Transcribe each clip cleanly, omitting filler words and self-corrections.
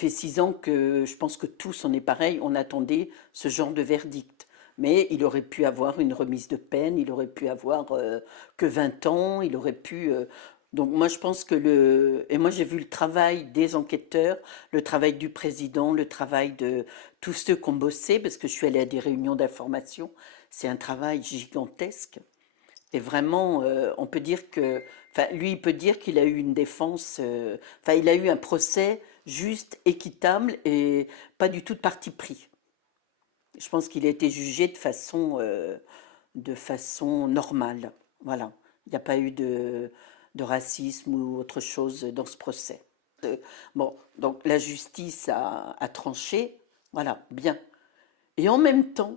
fait 6 ans que je pense que tous, on est pareil, on attendait ce genre de verdict. Mais il aurait pu avoir une remise de peine, il aurait pu avoir que 20 ans, il aurait pu... donc moi je pense que le... Et moi j'ai vu le travail des enquêteurs, le travail du président, le travail de tous ceux qui ont bossé, parce que je suis allée à des réunions d'information. C'est un travail gigantesque. Et vraiment, on peut dire que, enfin, lui, il peut dire qu'il a eu une défense, enfin, il a eu un procès juste, équitable et pas du tout de parti pris. Je pense qu'il a été jugé de façon normale. Voilà. Il n'y a pas eu de racisme ou autre chose dans ce procès. Euh, bon, donc la justice a tranché. Voilà, bien. Et en même temps,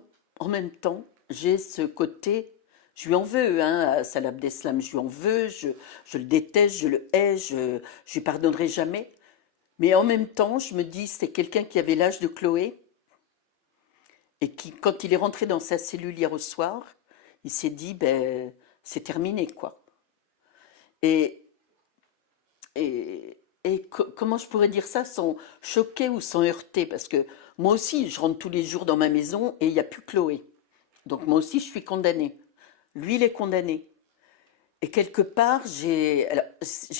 j'ai ce côté, je lui en veux, hein, à Salah Abdeslam, je lui en veux, je le déteste, je le hais, je lui pardonnerai jamais. Mais en même temps, je me dis, c'est quelqu'un qui avait l'âge de Chloé et qui, quand il est rentré dans sa cellule hier au soir, il s'est dit, ben, c'est terminé, quoi. Et, comment je pourrais dire ça sans choquer ou sans heurter? Parce que moi aussi, je rentre tous les jours dans ma maison et il n'y a plus Chloé. Donc moi aussi, je suis condamnée. Lui, il est condamné. Et quelque part, j'ai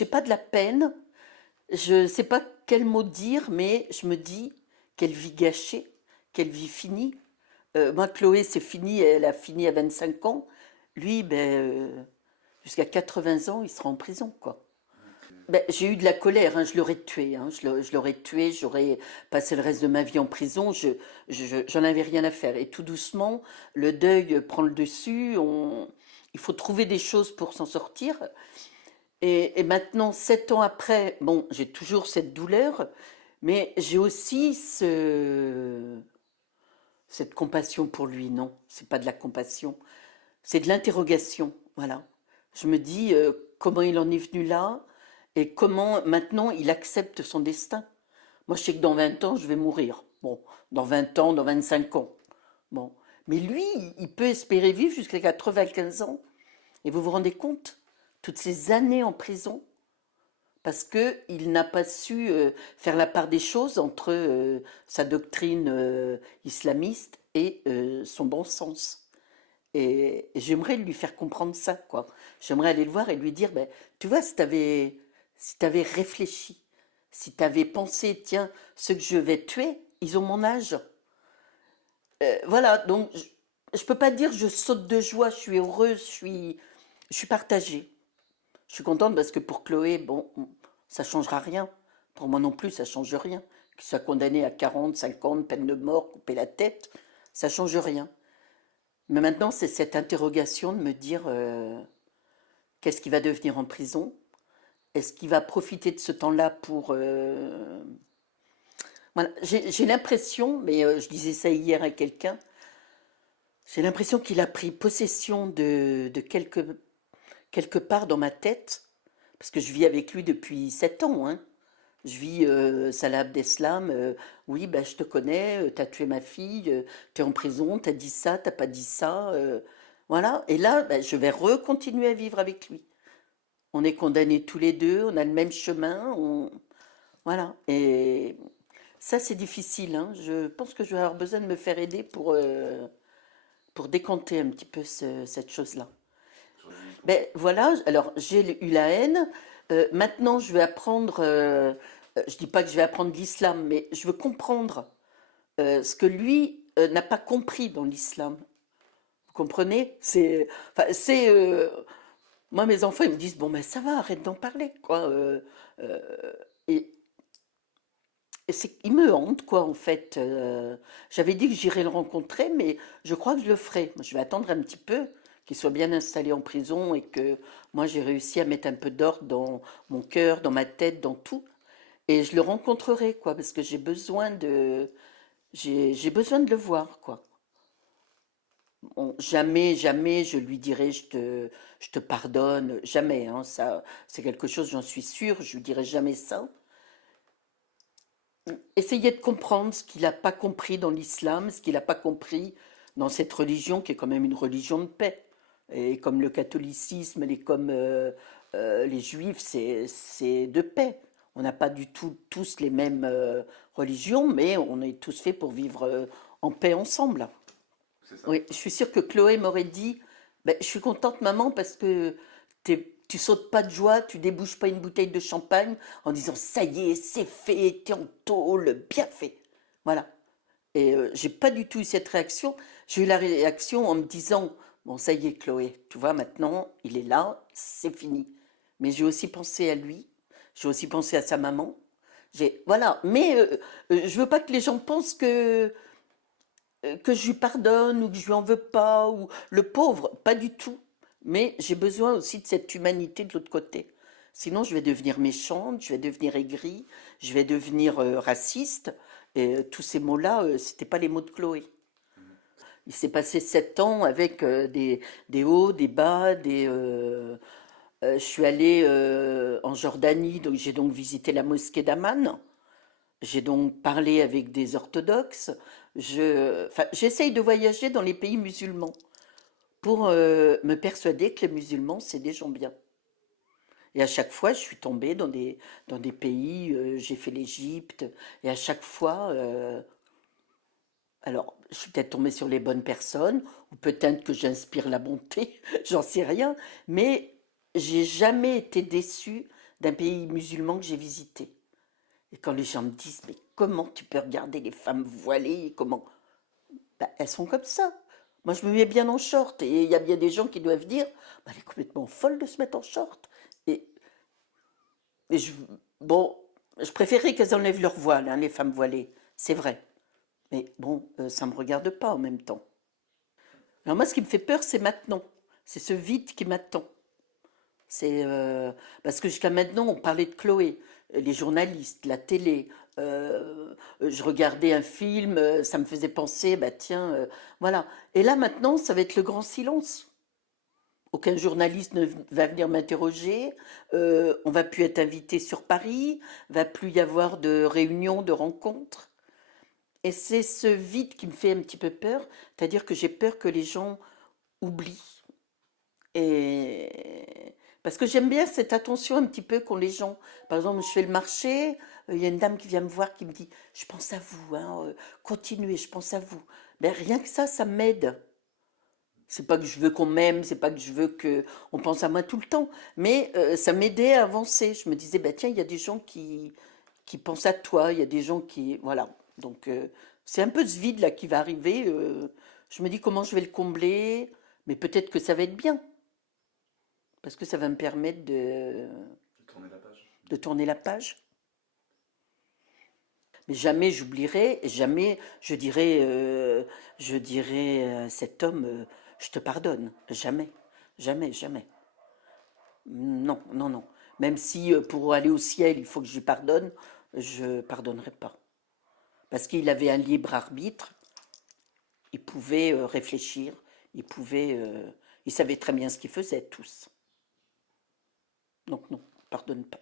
pas de la peine. Je sais pas quel mot dire, mais je me dis quelle vie gâchée, quelle vie finie. Moi, Chloé, c'est fini, elle a fini à 25 ans. Lui, ben, jusqu'à 80 ans, il sera en prison, quoi. Ben, j'ai eu de la colère, hein, je l'aurais tué, hein, je l'aurais tué, j'aurais passé le reste de ma vie en prison, j'en avais rien à faire. Et tout doucement, le deuil prend le dessus, il faut trouver des choses pour s'en sortir. Et maintenant, 7 ans après, bon, j'ai toujours cette douleur, mais j'ai aussi cette compassion pour lui. Non, c'est pas de la compassion, c'est de l'interrogation. Voilà. Je me dis comment il en est venu là et comment maintenant il accepte son destin. Moi, je sais que dans 20 ans, je vais mourir. Bon, dans 20 ans, dans 25 ans. Bon. Mais lui, il peut espérer vivre jusqu'à 95 ans. Et vous vous rendez compte? Toutes ces années en prison, parce qu'il n'a pas su faire la part des choses entre sa doctrine islamiste et son bon sens. Et j'aimerais lui faire comprendre ça, quoi. J'aimerais aller le voir et lui dire, ben, tu vois, si t'avais réfléchi, si t'avais pensé, tiens, ceux que je vais tuer, ils ont mon âge. Voilà, donc je peux pas dire je saute de joie, je suis heureuse, je suis partagée. Je suis contente parce que pour Chloé, bon, ça changera rien. Pour moi non plus, ça change rien. Qu'il soit condamné à 40, 50, peine de mort, couper la tête, ça change rien. Mais maintenant, c'est cette interrogation de me dire qu'est-ce qu'il va devenir en prison? Est-ce qu'il va profiter de ce temps-là pour... Voilà. J'ai l'impression, mais je disais ça hier à quelqu'un, j'ai l'impression qu'il a pris possession de quelque part dans ma tête, parce que je vis avec lui depuis 7 ans, hein. Je vis Salah Abdeslam, oui, bah, je te connais, t'as tué ma fille, t'es en prison, t'as dit ça, t'as pas dit ça. Voilà. Et là, bah, je vais recontinuer à vivre avec lui. On est condamnés tous les deux, on a le même chemin. Voilà. Et ça, c'est difficile, hein. Je pense que je vais avoir besoin de me faire aider pour décanter un petit peu cette chose-là. Ben voilà, alors j'ai eu la haine. Maintenant, je vais apprendre. Je dis pas que je vais apprendre l'islam, mais je veux comprendre ce que lui n'a pas compris dans l'islam. Vous comprenez? Enfin, moi, mes enfants, ils me disent bon, ben ça va, arrête d'en parler, quoi. Et, il me hante, quoi, en fait. J'avais dit que j'irais le rencontrer, mais je crois que je le ferai. Je vais attendre un petit peu qu'il soit bien installé en prison et que moi, j'ai réussi à mettre un peu d'ordre dans mon cœur, dans ma tête, dans tout. Et je le rencontrerai, quoi, parce que j'ai besoin de le voir, quoi. Bon, jamais, jamais je lui dirai je te pardonne, jamais, hein, ça, c'est quelque chose, j'en suis sûre, je lui dirai jamais ça. Essayer de comprendre ce qu'il n'a pas compris dans l'islam, ce qu'il n'a pas compris dans cette religion qui est quand même une religion de paix. Et comme le catholicisme, comme les juifs, c'est de paix. On n'a pas du tout tous les mêmes religions, mais on est tous faits pour vivre en paix ensemble. C'est ça. Oui, je suis sûre que Chloé m'aurait dit, ben, je suis contente maman parce que tu sautes pas de joie, tu débouches pas une bouteille de champagne en disant ça y est, c'est fait, t'es en tôle, bien fait. Voilà. Et j'ai pas du tout eu cette réaction. J'ai eu la réaction en me disant, bon ça y est Chloé, tu vois maintenant, il est là, c'est fini. Mais j'ai aussi pensé à lui, j'ai aussi pensé à sa maman. Voilà. Mais je veux pas que les gens pensent que je lui pardonne ou que je lui en veux pas, ou le pauvre, pas du tout. Mais j'ai besoin aussi de cette humanité de l'autre côté. Sinon, je vais devenir méchante, je vais devenir aigrie, je vais devenir raciste. Et tous ces mots-là, c'était pas les mots de Chloé. Il s'est passé 7 ans avec des hauts, des bas, je suis allée en Jordanie, donc j'ai donc visité la mosquée d'Amman. J'ai donc parlé avec des orthodoxes. Enfin, j'essaye de voyager dans les pays musulmans pour me persuader que les musulmans, c'est des gens bien. Et à chaque fois, je suis tombée dans des pays, j'ai fait l'Égypte, et à chaque fois, alors, je suis peut-être tombée sur les bonnes personnes, ou peut-être que j'inspire la bonté, j'en sais rien, mais j'ai jamais été déçue d'un pays musulman que j'ai visité. Et quand les gens me disent, mais comment tu peux regarder les femmes voilées, comment... Bah, elles sont comme ça. Moi, je me mets bien en short, et il y a bien des gens qui doivent dire, bah, elle est complètement folle de se mettre en short. Et, et bon, je préférais qu'elles enlèvent leur voile, hein, les femmes voilées, c'est vrai. Mais bon, ça me regarde pas en même temps. Alors moi, ce qui me fait peur, c'est maintenant. C'est ce vide qui m'attend. C'est parce que jusqu'à maintenant, on parlait de Chloé, les journalistes, la télé. Je regardais un film, ça me faisait penser, bah tiens, voilà. Et là maintenant, ça va être le grand silence. Aucun journaliste ne va venir m'interroger. On va plus être invité sur Paris. Va plus y avoir de réunions, de rencontres. Et c'est ce vide qui me fait un petit peu peur. C'est-à-dire que j'ai peur que les gens oublient. Et parce que j'aime bien cette attention un petit peu qu'ont les gens. Par exemple, je fais le marché, il y a une dame qui vient me voir qui me dit, je pense à vous, hein, continuez, je pense à vous. Ben, rien que ça m'aide. C'est pas que je veux qu'on m'aime, c'est pas que je veux que on pense à moi tout le temps, mais ça m'aidait à avancer. Je me disais, bah tiens, il y a des gens qui pensent à toi, il y a des gens qui, voilà. Donc c'est un peu ce vide là qui va arriver. Je me dis comment je vais le combler, mais peut-être que ça va être bien. Parce que ça va me permettre Tourner la page. de tourner la page. Mais jamais j'oublierai, jamais je dirai à cet homme, je te pardonne. Jamais, jamais, jamais. Non, non, non. Même si pour aller au ciel, il faut que je lui pardonne, je pardonnerai pas. Parce qu'il avait un libre arbitre, il pouvait réfléchir, il savait très bien ce qu'il faisait, tous. Donc non, pardonne pas.